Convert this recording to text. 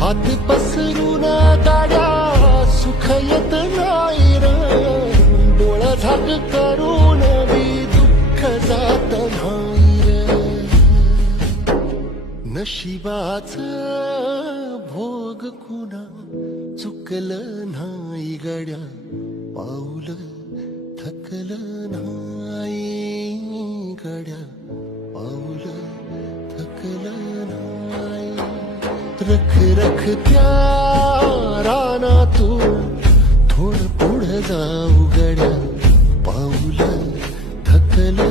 हात पसरून गाड्या सुख येत नाही र, डोळा झाक करून बी दुःख जात नाही र. नशिबाच भोग कुणा चुकलं नाही गड्या, पाऊल थकलं नाही गड्या, पाऊल थकलं नाही. रख रख त्या रानातून थोडं पुढं जाऊ गड्या, पाऊल थकलं